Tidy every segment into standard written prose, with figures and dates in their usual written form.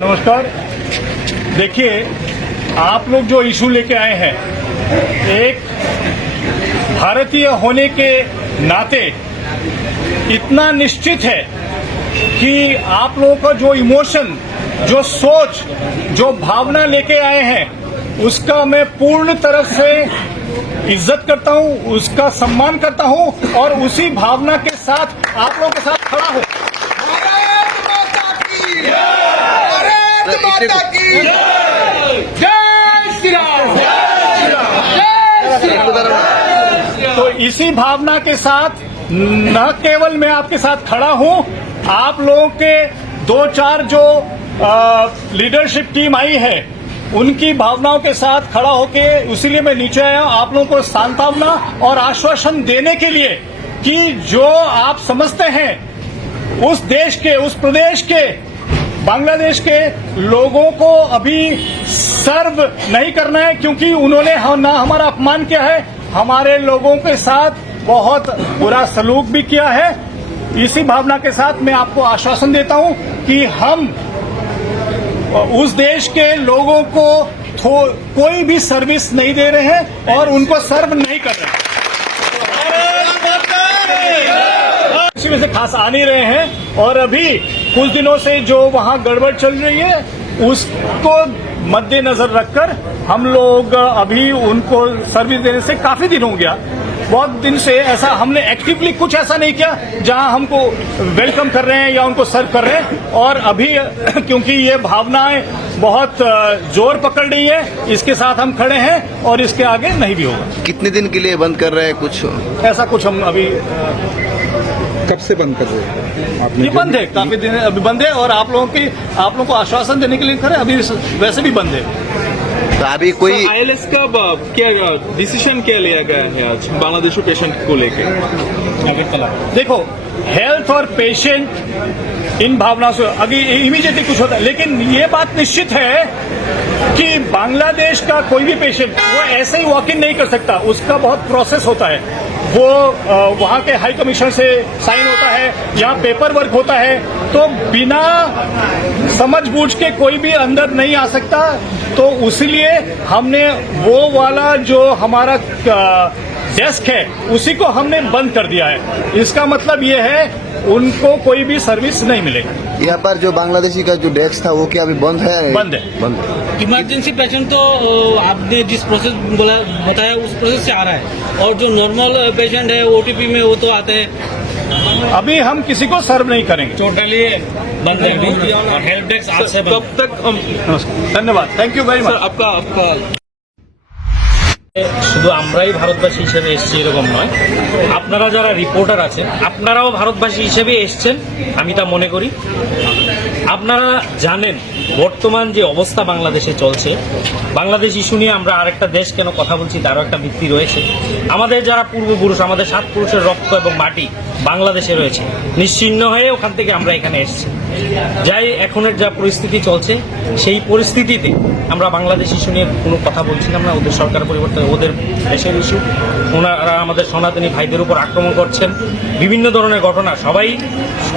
नमस्कार। देखिए, आप लोग जो इशू लेके आए हैं, एक भारतीय होने के नाते इतना निश्चित है कि आप लोगों का जो इमोशन, जो सोच, जो भावना लेके आए हैं, उसका मैं पूर्ण तरह से इज्जत करता हूं, उसका सम्मान करता हूं और उसी भावना के साथ आप लोगों के साथ खड़ा हूं। माता की जय श्री राम, जय श्री राम। तो इसी भावना के साथ न केवल मैं आपके साथ खड़ा हूं, आप लोगों के दो चार जो लीडरशिप टीम आई है उनकी भावनाओं के साथ खड़ा होके इसीलिए मैं नीचे आया हूं, आप लोगों को सांत्वना और आश्वासन देने के लिए कि जो आप समझते हैं उस देश के, उस प्रदेश के, बांग्लादेश के लोगों को अभी सर्व नहीं करना है, क्योंकि उन्होंने ना हमारा अपमान किया है, हमारे लोगों के साथ बहुत बुरा सलूक भी किया है। इसी भावना के साथ मैं आपको आश्वासन देता हूं कि हम उस देश के लोगों को कोई भी सर्विस नहीं दे रहे हैं और उनको सर्व नहीं कर रहे हैं। इसी में से खास आ नहीं रहे हैं और अभी कुछ दिनों से जो वहां गड़बड़ चल रही है उसको मद्देनजर रखकर हम लोग अभी उनको सर्विस देने से काफी दिन हो गया, बहुत दिन से ऐसा हमने एक्टिवली कुछ ऐसा नहीं किया जहां हमको वेलकम कर रहे हैं या उनको सर्व कर रहे हैं। और अभी क्योंकि ये भावनाएं बहुत जोर पकड़ रही है, इसके साथ हम खड़े हैं और इसके आगे नहीं भी होगा। कितने दिन के लिए बंद कर रहे हैं? कुछ ऐसा कुछ हम अभी कब से बंद कर रहे हैं आपने? ये बंद है, काफी दिन अभी बंद है और आप लोगों को आश्वासन देने के लिए खड़े, अभी वैसे भी बंद है। तो अभी कोई आईएलएस का क्या डिसीजन क्या लिया गया है आज बांग्लादेशी पेशेंट को लेकर? देखो, हेल्थ और पेशेंट इन भावना से अभी इमीडिएटली कुछ होता है, लेकिन ये बात निश्चित है कि बांग्लादेश का कोई भी पेशेंट वो ऐसे ही वॉक इन नहीं कर सकता, उसका बहुत प्रोसेस होता है। वो वहाँ के हाई कमीशन से साइन होता है, यहाँ पेपर वर्क होता है, तो बिना समझबूझ के कोई भी अंदर नहीं आ सकता। तो इसलिए हमने वो वाला जो हमारा डेस्क है उसी को हमने बंद कर दिया है। इसका मतलब ये है उनको कोई भी सर्विस नहीं मिलेगी। यहाँ पर जो बांग्लादेशी का जो डेस्क था वो क्या अभी बंद है? बंद है। बंद है। इमरजेंसी पेशेंट तो आपने जिस प्रोसेस बताया उस प्रोसेस से आ रहा है, और जो नॉर्मल पेशेंट है ओटीपी में वो तो आते हैं। अभी हम किसी को सर्व नहीं करेंगे, टोटली बंद है। हेल्प डेस्क आज से कब तक धन्यवाद, थैंक यू वेरी मच। आपका শুধু আমরাই ভারতবাসী হিসেবে এসেছি এরকম নয়, আপনারা যারা রিপোর্টার আছেন আপনারাও ভারতবাসী হিসেবে এসেছেন, আমি তা মনে করি। আপনারা জানেন বর্তমান যে অবস্থা বাংলাদেশে চলছে, বাংলাদেশ ইস্যু নিয়ে আমরা আরেকটা দেশ কেন কথা বলছি তারও একটা ভিত্তি রয়েছে। আমাদের যারা পূর্বপুরুষ, আমাদের 7 পুরুষের রক্ত এবং মাটি বাংলাদেশে রয়েছে, নিশ্চিহ্ন হয়ে ওখান থেকে আমরা এখানে এসেছি। যাই এখনের যা পরিস্থিতি চলছে সেই পরিস্থিতিতে আমরা বাংলাদেশ ইস্যু নিয়ে কোনো কথা বলছিলাম না। ওদের সরকার পরিবর্তন, ওদের দেশের ইস্যু, ওনারা আমাদের সনাতনী ভাইদের উপর আক্রমণ করছেন, বিভিন্ন ধরনের ঘটনা সবাই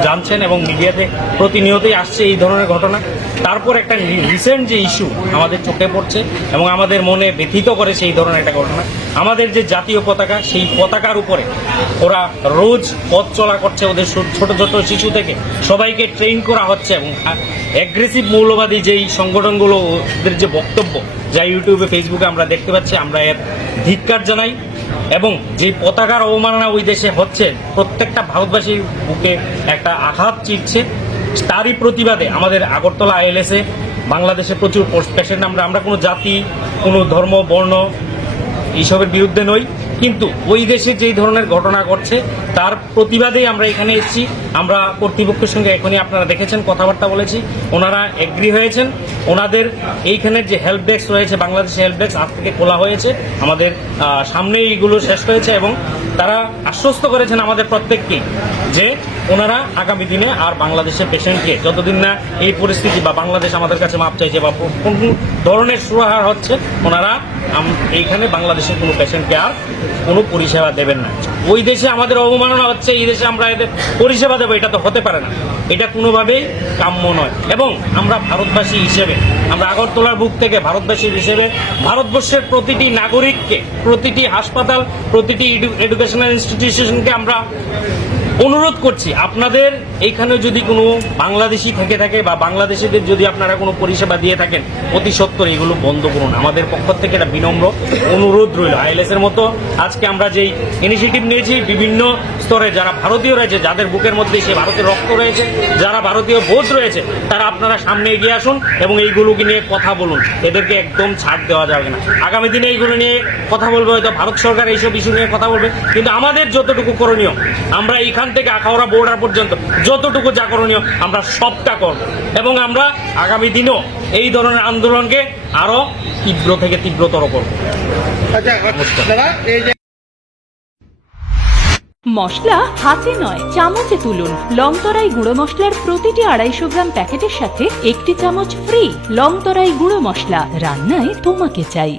জানছেন এবং মিডিয়াতে প্রতিনিয়তই আসছে এই ধরনের ঘটনা। তারপর একটা রিসেন্ট যে ইস্যু আমাদের চোখে পড়ছে এবং আমাদের মনে ব্যথিত করে সেই ধরনের একটা ঘটনা, আমাদের যে জাতীয় পতাকা, সেই পতাকার উপরে ওরা রোজ পথ চলা করছে, ওদের ছোট ছোট শিশু থেকে সবাইকে ট্রেন করা হচ্ছে এবং অ্যাগ্রেসিভ মৌলবাদী যেই সংগঠনগুলো ওদের যে বক্তব্য যা ইউটিউবে ফেসবুকে আমরা দেখতে পাচ্ছি, আমরা এর ধিক্কার জানাই। এবং যে পতাকার অবমাননা ওই দেশে হচ্ছে প্রত্যেকটা ভারতবাসীর বুকে একটা আঘাত চিরছে, তারই প্রতিবাদে আমাদের আগরতলা আইএলএসে বাংলাদেশে প্রচুর পেশেন্ট, আমরা কোনো জাতি, কোনো ধর্ম, বর্ণ এইসবের বিরুদ্ধে নই, কিন্তু ওই দেশে যেই ধরনের ঘটনা ঘটছে তার প্রতিবাদেই আমরা এখানে এসেছি। আমরা কর্তৃপক্ষের সঙ্গে এখনই আপনারা দেখেছেন কথাবার্তা বলেছি, ওনারা এগ্রি হয়েছেন। ওনাদের এইখানের যে হেল্প ডেস্ক রয়েছে, বাংলাদেশ হেল্প ডেস্ক আজ থেকে খোলা হয়েছে, আমাদের সামনে এইগুলো শেষ হয়েছে এবং তারা আশ্বস্ত করেছেন আমাদের প্রত্যেককেই যে ওনারা আগামী দিনে আর বাংলাদেশের পেশেন্টকে যতদিন না এই পরিস্থিতি বা বাংলাদেশ আমাদের কাছে মাপ চাইছে বা কোন ধরনের সুরাহার হচ্ছে, ওনারা এইখানে বাংলাদেশের কোনো পেশেন্টকে আর কোনো পরিষেবা দেবেন না। ওই দেশে আমাদের অবমাননা হচ্ছে, এই দেশে আমরা এদের পরিষেবা দেবো, এটা তো হতে পারে না, এটা কোনোভাবেই কাম্য নয়। এবং আমরা ভারতবাসী হিসেবে, আমরা আগরতলার বুক থেকে ভারতবাসী হিসেবে ভারতবর্ষের প্রতিটি নাগরিককে, প্রতিটি হাসপাতাল, প্রতিটি এডুকেশনাল ইনস্টিটিউশনকে আমরা অনুরোধ করছি, আপনাদের এইখানে যদি কোনো বাংলাদেশি থেকে থাকে বা বাংলাদেশিদের যদি আপনারা কোনো পরিষেবা দিয়ে থাকেন, অতি সত্বর এগুলো বন্ধ করুন। আমাদের পক্ষ থেকে এটা বিনম্র অনুরোধ রইল। আইএলএস এর মতো আজকে আমরা যেই ইনিশিয়েটিভ নিয়েছি, বিভিন্ন স্তরে যারা ভারতীয় রয়েছে, যাদের বুকের মধ্যে সে ভারতের রক্ত রয়েছে, যারা ভারতীয় বোধ রয়েছে, তারা আপনারা সামনে এগিয়ে আসুন এবং এইগুলোকে নিয়ে কথা বলুন। এদেরকে একদম ছাড় দেওয়া যাবে না। আগামী দিনে এইগুলো নিয়ে কথা বলবে, হয়তো ভারত সরকার এইসব ইস্যু নিয়ে কথা বলবে, কিন্তু আমাদের যতটুকু করণীয়, আমরা এইখান থেকে আখাউড়া বর্ডার পর্যন্ত যতটুকু যা করণীয় আমরা সবটা করব এবং আমরা আগামী দিনেও এই ধরনের আন্দোলনকে আরো তীব্র থেকে তীব্রতর করব। মশলা হাতে নয় চামচে তুলুন। লংতরাই গুঁড়ো মশলার প্রতিটি 250 গ্রাম প্যাকেটের সাথে 1 চামচ ফ্রি। লংতরাই গুঁড়ো মশলা, রান্নায় তোমাকে চাই।